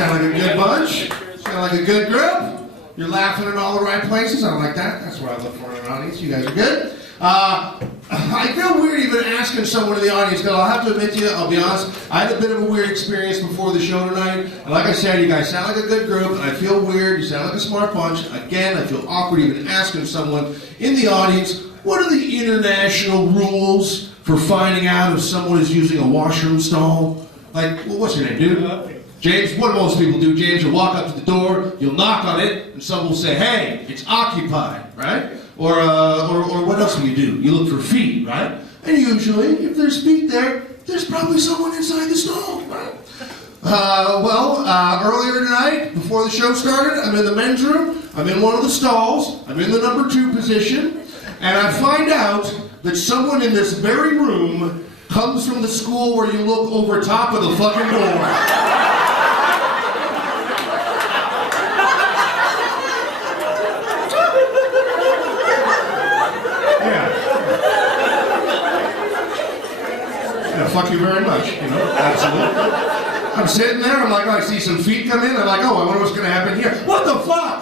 sound like a good bunch. Sound like a good group. You're laughing in all the right places. I like that. That's what I look for in an audience. You guys are good. I feel weird even asking someone in the audience, because I'll have to admit to you, I'll be honest, I had a bit of a weird experience before the show tonight. And like I said, you guys sound like a good group, and I feel weird. You sound like a smart bunch. Again, I feel awkward even asking someone in the audience, what are the international rules for finding out if someone is using a washroom stall? Like, well, what's your name, dude? James, what do most people do, James? You'll walk up to the door, you'll knock on it, and someone will say, hey, it's occupied, right? Or what else do? You look for feet, right? And usually, if there's feet there, there's probably someone inside the stall, right? Earlier tonight, before the show started, I'm in the men's room, I'm in one of the stalls, I'm in the number 2 position, and I find out that someone in this very room comes from the school where you look over top of the fucking door. Fuck you very much, you know, absolutely. I'm sitting there, I'm like, oh, I see some feet come in, I'm like, oh, I wonder what's gonna happen here. What the fuck?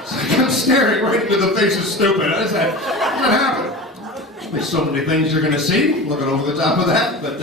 It's like I'm staring right into the face of stupid. How does that happen? There's so many things you're gonna see, looking over the top of that, but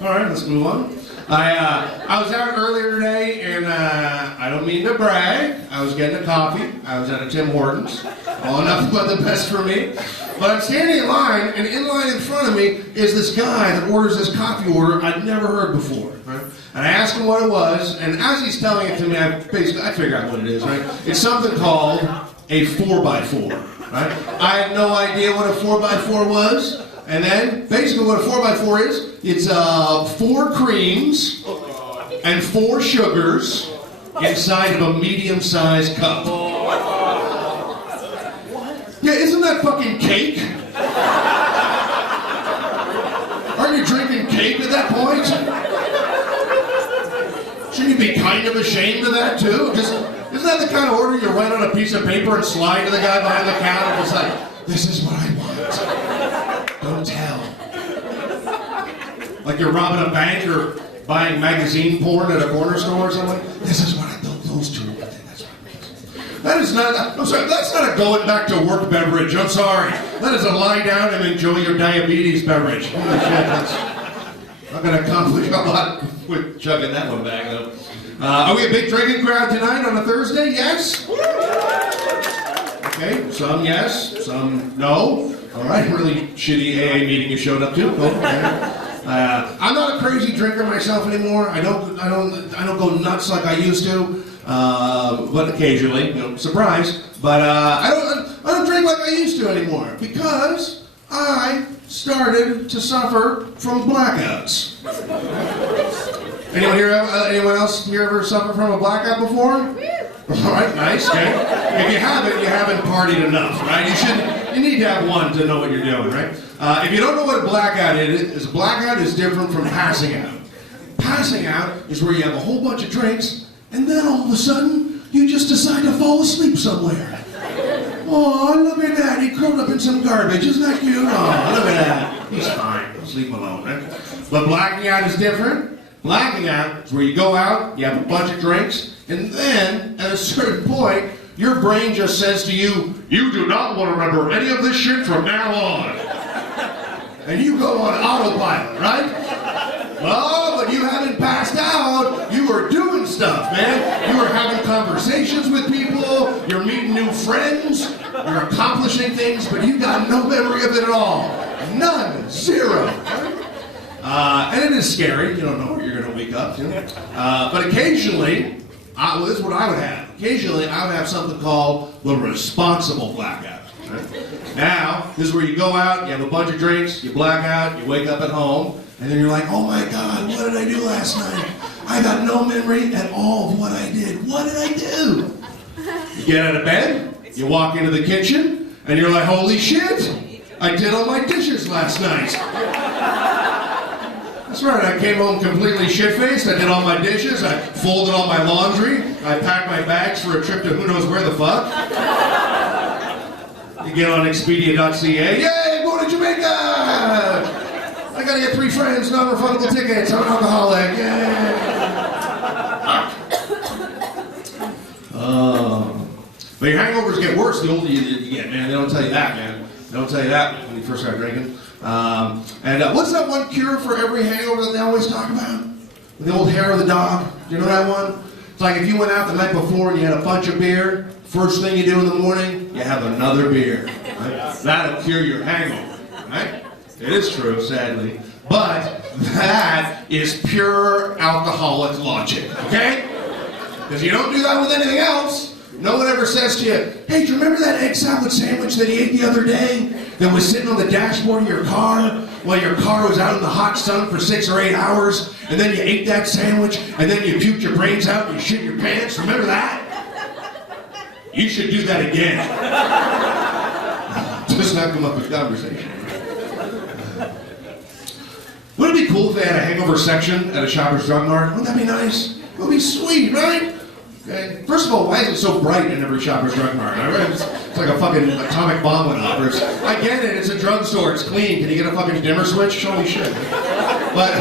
all right, let's move on. I was out earlier today, and I don't mean to brag, I was getting a coffee, I was at a Tim Hortons, all enough but the best for me. But I'm standing in line, and in line in front of me is this guy that orders this coffee order I'd never heard before, right? And I asked him what it was, and as he's telling it to me, I figure out what it is, right? It's something called a 4x4, right? I had no idea what a 4x4 was, and then basically what a 4x4 is, it's 4 creams and 4 sugars inside of a medium-sized cup. Yeah, isn't that fucking cake? Aren't you drinking cake at that point? Shouldn't you be kind of ashamed of that too? Isn't that the kind of order you write on a piece of paper and slide to the guy behind the counter? It's like, this is what I want. Don't tell. Like you're robbing a bank or buying magazine porn at a corner store or something. This is what I thought those two. That is not, I'm sorry, that's not a going back to work beverage, I'm sorry. That is a lie down and enjoy your diabetes beverage. Holy shit, that's not going to accomplish a lot with chugging that one back, though. Are we a big drinking crowd tonight on a Thursday? Yes? Okay, some yes, some no. All right, really shitty AA meeting you showed up to. Okay. I'm not a crazy drinker myself anymore. I don't go nuts like I used to. But occasionally, you know, surprise. But I don't drink like I used to anymore because I started to suffer from blackouts. Anyone else here ever suffered from a blackout before? All right, nice. Okay. If you haven't partied enough, right? You need to have one to know what you're doing, right? If you don't know what a blackout is different from passing out. Passing out is where you have a whole bunch of drinks. And then all of a sudden, you just decide to fall asleep somewhere. Oh, look at that. He curled up in some garbage. Isn't that cute? Oh, look at that. He's fine. Leave him alone. Right? But blacking out is different. Blacking out is where you go out, you have a bunch of drinks, and then, at a certain point, your brain just says to you, you do not want to remember any of this shit from now on. And you go on autopilot, right? Oh, but you haven't passed out. You are doing stuff, man. You are having conversations with people. You're meeting new friends. You're accomplishing things, but you got no memory of it at all. None. Zero. And it is scary. You don't know where you're going to wake up to. But occasionally, this is what I would have. Occasionally, I would have something called the responsible blackout. Right? Now, this is where you go out, you have a bunch of drinks, you black out, you wake up at home, and then you're like, oh my God, what did I do last night? I got no memory at all of what I did. What did I do? You get out of bed, you walk into the kitchen, and you're like, holy shit, I did all my dishes last night. That's right, I came home completely shit-faced, I did all my dishes, I folded all my laundry, I packed my bags for a trip to who knows where the fuck. You get on Expedia.ca, yay, going to Jamaica! I gotta get 3 friends, non-refundable tickets, I'm an alcoholic, yay! But your hangovers get worse the older you get, man. They don't tell you that, man. They don't tell you that when you first start drinking. What's that one cure for every hangover that they always talk about? The old hair of the dog. Do you know that one? It's like if you went out the night before and you had a bunch of beer, first thing you do in the morning, you have another beer. Right? That'll cure your hangover, right? It is true, sadly. But that is pure alcoholic logic, okay? Because you don't do that with anything else. No one ever says to you, hey, do you remember that egg salad sandwich that you ate the other day that was sitting on the dashboard of your car while your car was out in the hot sun for 6 or 8 hours, and then you ate that sandwich, and then you puked your brains out and you shit your pants? Remember that? You should do that again. Just not come up with conversation. Wouldn't it be cool if they had a hangover section at a Shoppers Drug Mart? Wouldn't that be nice? It would be sweet, right? Okay. First of all, why is it so bright in every Shoppers Drug Mart? It's like a fucking atomic bomb went off. I get it, it's a drugstore, it's clean. Can you get a fucking dimmer switch? Holy shit. But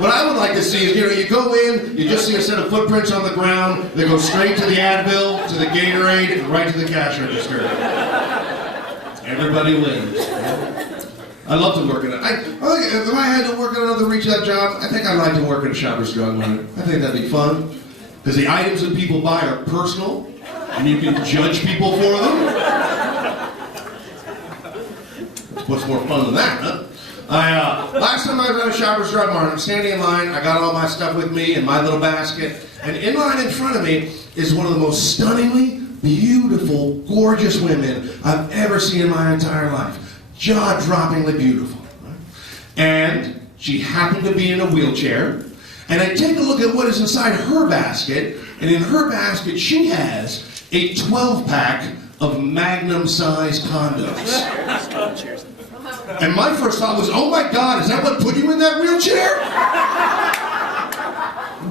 what I would like to see is, you go in, you just see a set of footprints on the ground, they go straight to the Advil, to the Gatorade, and right to the cash register. Everybody wins. I love to work in it. If I had to work in another retail job, I think I'd like to work in a Shoppers Drug Mart. I think that'd be fun. Because the items that people buy are personal, and you can judge people for them. What's more fun than that, huh? Last time I was at a Shoppers Drug Mart, I'm standing in line, I got all my stuff with me in my little basket, and in line in front of me is one of the most stunningly beautiful, gorgeous women I've ever seen in my entire life. Jaw-droppingly beautiful. Right? And she happened to be in a wheelchair. And I take a look at what is inside her basket, and in her basket she has a 12-pack of Magnum-sized condoms. And my first thought was, oh my God, is that what put you in that wheelchair?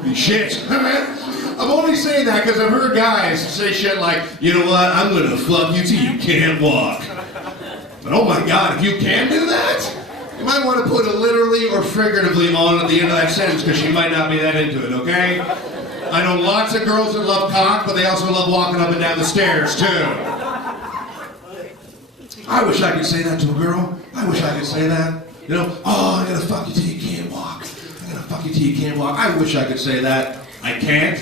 Holy shit. I'm only saying that because I've heard guys say shit like, you know what, I'm going to fuck you till you can't walk. But oh my God, if you can do that? You might want to put it literally or figuratively on at the end of that sentence because she might not be that into it, okay? I know lots of girls that love cock, but they also love walking up and down the stairs, too. I wish I could say that to a girl. I wish I could say that. You know, oh, I'm going to fuck you till you can't walk. I'm going to fuck you till you can't walk. I wish I could say that. I can't.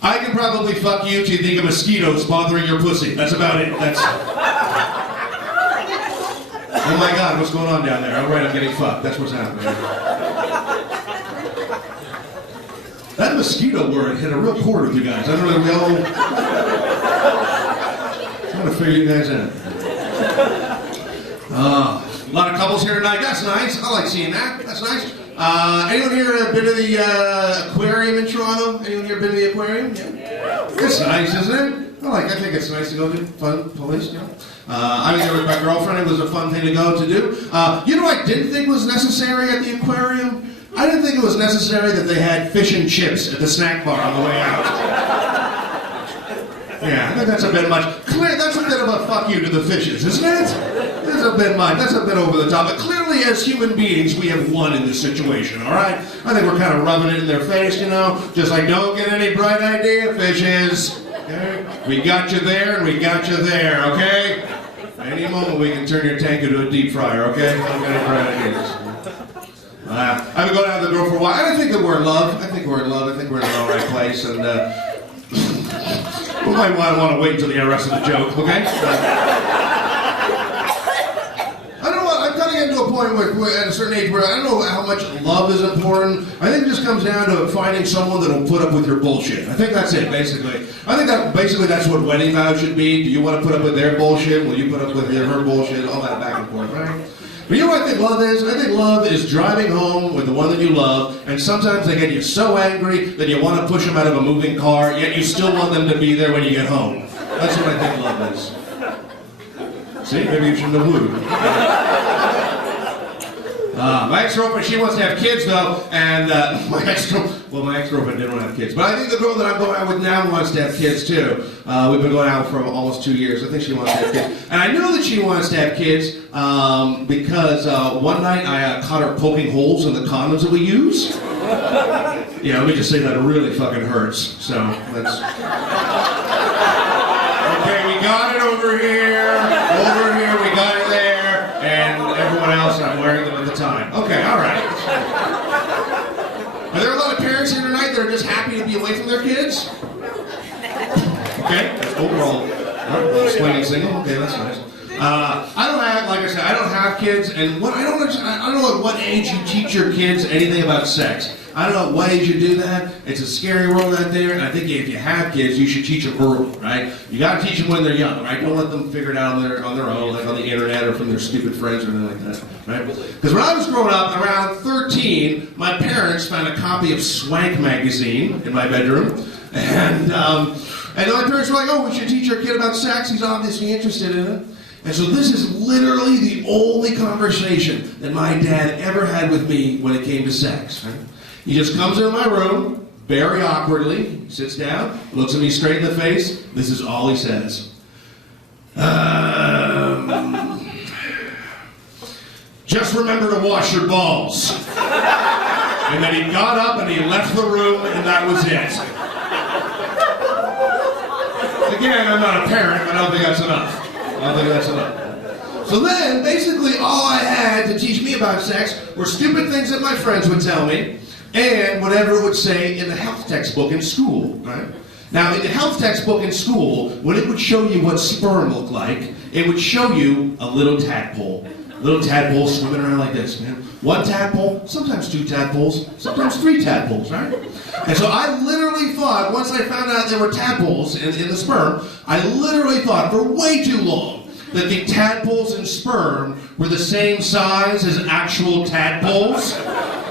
I can probably fuck you till you think a mosquito's bothering your pussy. That's about it. That's... Oh my God, what's going on down there? All right, I'm getting fucked. That's what's happening. That mosquito word hit a real chord with you guys. I don't know, we all... trying to figure you guys out. A lot of couples here tonight. That's nice. I like seeing that. That's nice. Anyone here been to the aquarium in Toronto? Anyone here been to the aquarium? Yeah. It's nice, isn't it? I think it's nice to go to. Fun place, you know. I was there with my girlfriend. It was a fun thing to go to do. You know what I didn't think was necessary at the aquarium? I didn't think it was necessary that they had fish and chips at the snack bar on the way out. Yeah, I think that's a bit much. That's a bit of a fuck you to the fishes, isn't it? That's a bit much. That's a bit over the top. But clearly, as human beings, we have won in this situation, all right? I think we're kind of rubbing it in their face, you know? Just like, don't get any bright idea, fishes. Okay? We got you there, and we got you there, okay? Any moment, we can turn your tank into a deep fryer, okay? Don't get any bright ideas. I've been going out with the girl for a while. I think that we're in love. I think we're in love. I think we're in the all right place, and we might want to wait until the rest of the joke, okay? I don't know what, I'm kind of getting to a point where, at a certain age where I don't know how much love is important. I think it just comes down to finding someone that will put up with your bullshit. I think that's it, basically. I think that basically that's what wedding vows should be. Do you want to put up with their bullshit? Will you put up with her bullshit? All that back and forth, right? But you know what I think love is? I think love is driving home with the one that you love, and sometimes they get you so angry that you want to push them out of a moving car, yet you still want them to be there when you get home. That's what I think love is. See, maybe you shouldn't have wooed. My ex-girlfriend, she wants to have kids though, and my ex-girlfriend didn't want to have kids. But I think the girl that I'm going out with now wants to have kids too. We've been going out for almost 2 years. I think she wants to have kids. And I know that she wants to have kids because one night I caught her poking holes in the condoms that we use. Yeah, let me just say that it really fucking hurts. So that's... there a lot of parents here tonight that are just happy to be away from their kids? Okay, that's overall. Swinging single. Okay, that's nice. I don't have, like I said, I don't have kids, and what I don't know at what age you teach your kids anything about sex. I don't know what ways you do that. It's a scary world out there, and I think if you have kids, you should teach them early, right? You got to teach them when they're young, right? Don't let them figure it out on their own, like on the internet or from their stupid friends or anything like that, right? Because when I was growing up, around 13, my parents found a copy of Swank magazine in my bedroom, and my parents were like, "Oh, we should teach our kid about sex. He's obviously interested in it." And so this is literally the only conversation that my dad ever had with me when it came to sex. Right? He just comes into my room, very awkwardly, sits down, looks at me straight in the face. This is all he says. Just remember to wash your balls. And then he got up and he left the room, and that was it. Again, I'm not a parent, but I don't think that's enough. So then, basically, all I had to teach me about sex were stupid things that my friends would tell me, and whatever it would say in the health textbook in school, right? Now, in the health textbook in school, when it would show you what sperm looked like, it would show you a little tadpole. Little tadpole swimming around like this, man. One tadpole, sometimes two tadpoles, sometimes three tadpoles, right? And so I literally thought, once I found out there were tadpoles in the sperm, I literally thought for way too long that the tadpoles in sperm were the same size as actual tadpoles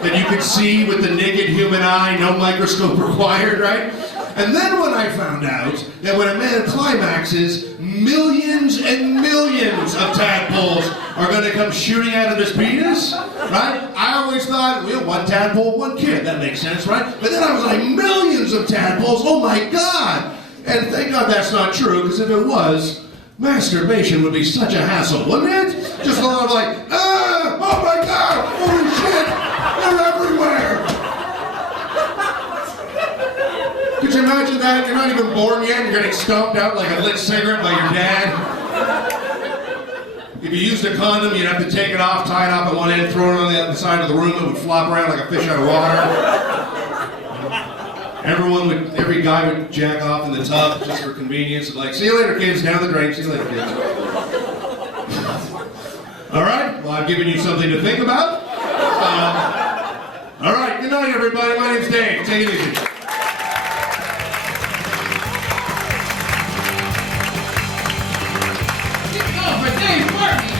that you could see with the naked human eye, no microscope required, right? And then when I found out that when a man climaxes, millions and millions of tadpoles are going to come shooting out of his penis, right? I always thought, well, one tadpole, one kid. That makes sense, right? But then I was like, millions of tadpoles, oh my God! And thank God that's not true, because if it was, masturbation would be such a hassle, wouldn't it? Just a lot of like, oh my God, holy shit, they're everywhere! Could you imagine that? You're not even born yet, you're getting stomped out like a lit cigarette by your dad. If you used a condom, you'd have to take it off, tie it off at one end, throw it on the other side of the room, it would flop around like a fish out of water. Every guy would jack off in the tub just for convenience. Like, see you later, kids, down the drain, see you later, kids. All right, well, I've given you something to think about. All right, good night, everybody. My name's Dave. Take it easy. For Dave Martin.